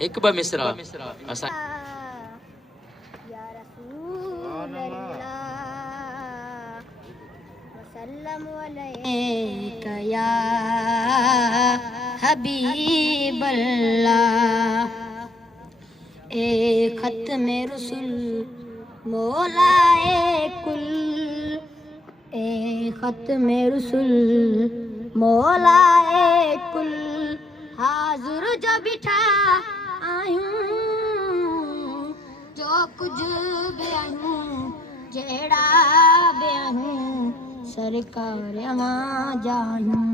एक ब मिसरा असा या रसूल अल्लाह वसल्लम अलैका या हबीब अल्लाह। ए खत्म रसूल मौलाए कुल, ए खत्म रसूल मौलाए कुल, हाज़ुर जो बिठा आयूं जो कुछ भी आयूं जेड़ा भी आयूं सरकार वहाँ जायूं।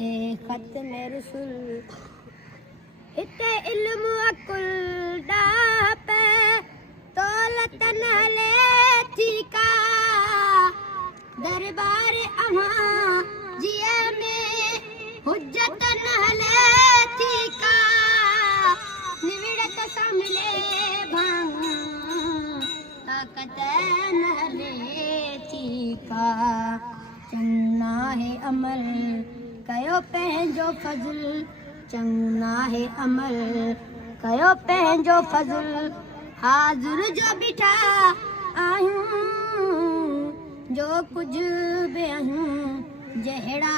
ए खत्म रसूल हिते इल्म अकुल दा पे दौलत नले थी का दरबार अहाँ जिए में हुज्जत नले थी का निविड़त सामले भांग ताकत नले थी का। चंगना है अमल कयो पंहिंजो फज़ल, चंगना है अमल कयो पंहिंजो फज़ल, हाज़ुर जो बिठा आयूं जो कुछ भी आयूं जहिड़ा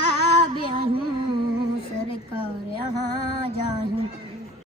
भी आयूं सरकार यहाँ जायूं।